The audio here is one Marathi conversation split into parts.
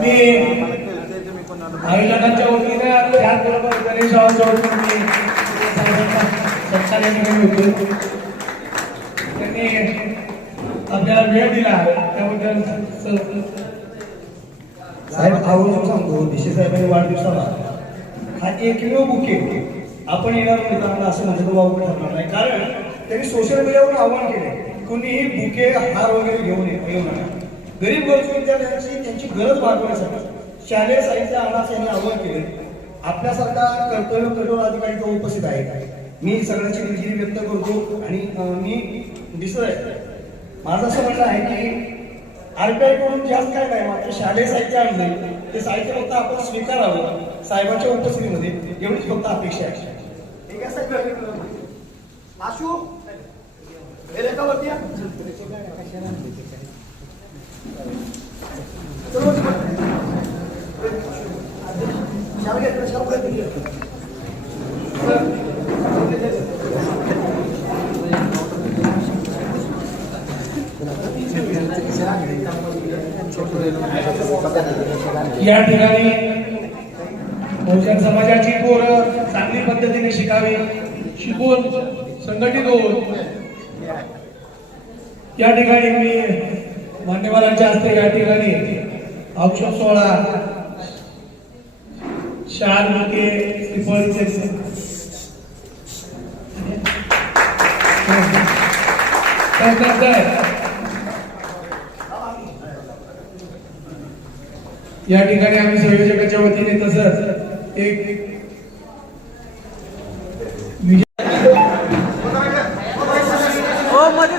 मी आयोजकांच्या वतीने त्याचबरोबर गणेशरावांच्या वतीने मी सत्कार या ठिकाणी होतो. त्यांनी आपल्याला वेळ दिला. त्याबद्दल साहेब आवर्जून सांगतो दिशे साहेबांनी वाढदिवसाला हा एकमेव बुके. आपण येणार मित्रांना असं म्हणजे तो वावगं ठरणार नाही. कारण त्यांनी सोशल मीडियावर आव्हान केले कुणीही बुके हार वगैरे घेऊन येऊ नका गरीब गरजू विद्यार्थ्यांची त्यांची गरज भागवण्यासाठी शालेय साहित्य आणास यांनी आव्हान केले आपल्यासारखा कर्तव्य कठोर अधिकारी तो उपस्थित आहे. मी सगळ्यांची दिलगिरी व्यक्त करतो आणि मी दिसत आहे माझं असं म्हणणं आहे की आरपीआयकडून जास्त काय नाही मात्र शालेय साहित्य आणलंय. ते साहित्य फक्त आपण स्वीकारावं. साहेबांच्या उपस्थितीमध्ये एवढीच फक्त अपेक्षा आहे. आशू हे रेखावरती या. चलो, चलो. शाल घे, शाल घे. या ठिकाणी बहुजन समाजाची पोरं चांगली पद्धतीने शिकावी शिकून संघटित होऊन या ठिकाणी मी मान्यवरांच्या हस्ते या ठिकाणी औक्षण सोहळा शाल मुके श्रीफळीचे या ठिकाणी आम्ही संयोजकाच्या वतीने तसंच एक हो मध्ये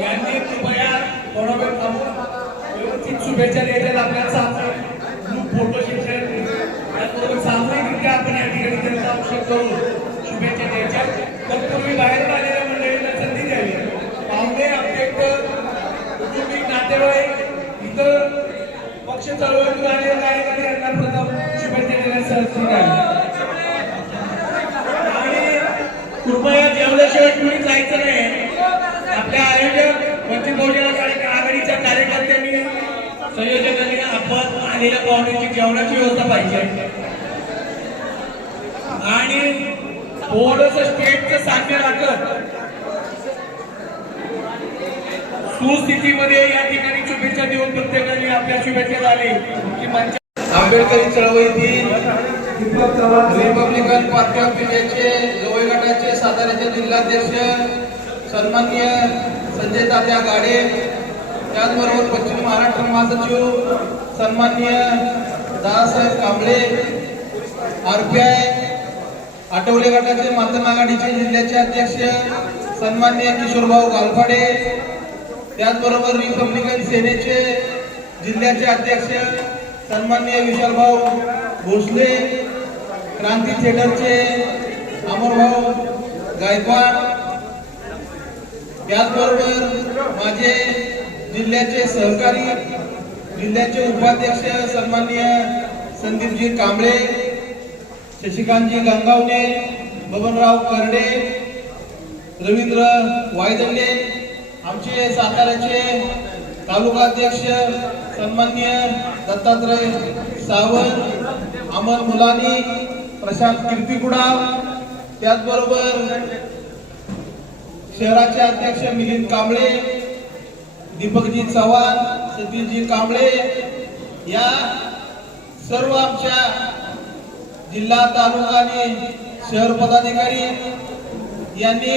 यांनी कृपया बरोबर व्यवस्थित शुभेच्छा द्यायच्या आपल्याला सामूहिक फोटो शिक्षण त्याचबरोबर सामूहिकरित्या आपण या ठिकाणी त्यांचा औषध करून शुभेच्छा द्यायच्या. तत्पूर्वी बाहेर आलेल्या मंडळींना संधी द्यावी. पाहुणे आपले एक कुटुंबिक नातेवाईक इतर पक्ष चळवळीतून आलेले कार्यकर्ते यांना प्रथम शुभेच्छा देण्यास संधी द्यावी आणि कृपया जेवल्याशिवाय कुणी जायचं नाही आपल्या आयोजक वंचित बहुजन आघाडीच्या कार्यकर्त्यांनी संयोजकांनी आपण आलेल्या पाहुण्याची जेवणाची व्यवस्था पाहिजे. आणि थोडस स्टेटचं साम्य राखत सुस्थितीमध्ये या ठिकाणी शुभेच्छा देऊन प्रत्येकाने आपल्या शुभेच्छा झाली की मंच आंबेडकरी चळवळीतील रिपब्लिकन पार्टी ऑफ इंडियाचे जवळ गटाचे साताऱ्याचे जिल्हाध्यक्ष सन्माननीय संजय तात्या गाडे त्याचबरोबर पश्चिम महाराष्ट्र महासचिव सन्माननीय दादासाहेब कांबळे आरपीआय आठवले गटाचे मातन आघाडीचे जिल्ह्याचे अध्यक्ष सन्माननीय किशोरभाऊ गालफाडे त्याचबरोबर रिपब्लिकन सेनेचे जिल्ह्याचे अध्यक्ष सन्माननीय विशालभाऊ भोसले क्रांती थिएटरचे अमरभाऊ गायकवाड त्याचबरोबर माझे जिल्ह्याचे सहकारी जिल्ह्याचे उपाध्यक्ष सन्माननीय संदीपजी कांबळे शशिकांतजी गंगावणे बबनराव कर्डे रवींद्र वायदंडे आमचे साताऱ्याचे तालुकाध्यक्ष सन्माननीय दत्तात्रय सावंत अमर मुलानी प्रशांत कीर्तीकुडाव त्याचबरोबर शहराचे अध्यक्ष मिलिंद कांबळे दीपकजी चव्हाण सतीशजी कांबळे या सर्व आमच्या जिल्हा तालुका आणि शहर पदाधिकारी यांनी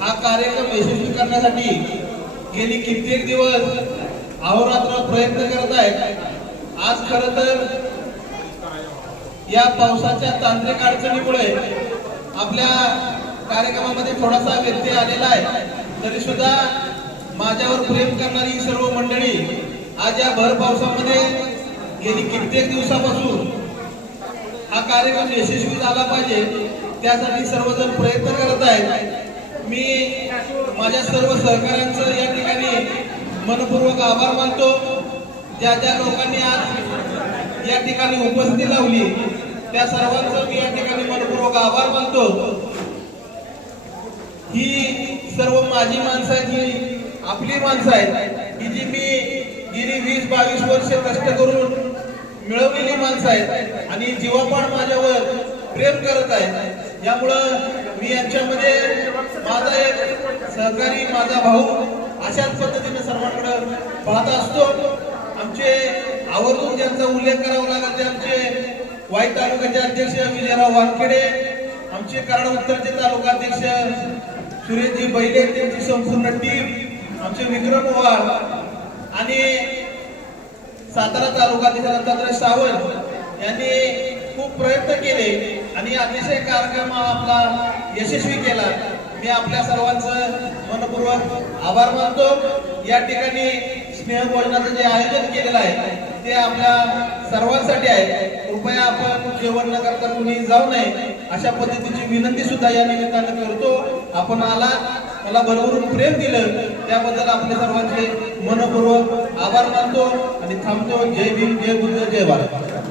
हा कार्यक्रम यशस्वी करण्यासाठी गेली कित्येक दिवस अहोरात्र प्रयत्न करत आहेत. आज खर तर या पावसाच्या तांत्रिक अडचणीमुळे आपल्या कार्यक्रमामध्ये थोडासा व्यत्यय आलेला आहे. तरी सुद्धा माझ्यावर प्रेम करणारी सर्व मंडळी आज या भर पावसामध्ये गेली कित्येक दिवसापासून हा कार्यक्रम यशस्वी झाला पाहिजे त्यासाठी सर्वजण प्रयत्न करत आहेत. मी माझ्या सर्व सहकाऱ्यांचं या ठिकाणी मनपूर्वक आभार मानतो. ज्या ज्या लोकांनी आज या ठिकाणी उपस्थिती लावली त्या सर्वांचं मी या ठिकाणी मनपूर्वक आभार मानतो. ही सर्व माझी माणसं आपली माणसं आहेत की जी मी गेली वीस बावीस वर्ष कष्ट करून मिळवलेली माणसं आहेत आणि जीवापाड माझ्यावर प्रेम करत आहेत. यामुळं मी यांच्यामध्ये माझा एक सहकारी माझा भाऊ अशाच पद्धतीने सर्वांकडे पाहत असतो. आमचे आवर्जून ज्यांचा उल्लेख करावा लागेल ते आमचे वाई तालुक्याचे अध्यक्ष विजयराव वानखेडे आमचे कराड उत्तरचे तालुका अध्यक्ष सुरेशजी बैले त्यांची संपूर्ण टीम आमचे विक्रम ओवाळ आणि सातारा तालुका दत्तात्रय सावंत यांनी खूप प्रयत्न केले आणि अतिशय कार्यक्रम आपला यशस्वी केला. मी आपल्या सर्वांचं मनपूर्वक आभार मानतो. या ठिकाणी स्नेहभोजनाचं जे आयोजन केलेलं आहे ते आपल्या सर्वांसाठी आहे. कृपया आपण जेवण न करता कुणी जाऊ नये अशा पद्धतीची विनंती सुद्धा या निमित्तानं करतो. आपण आला मला भरभरून प्रेम दिलं. त्याबद्दल आपले सर्वांचे मनपूर्वक आभार मानतो आणि थांबतो. जय भीम जय बुद्ध जय भारत.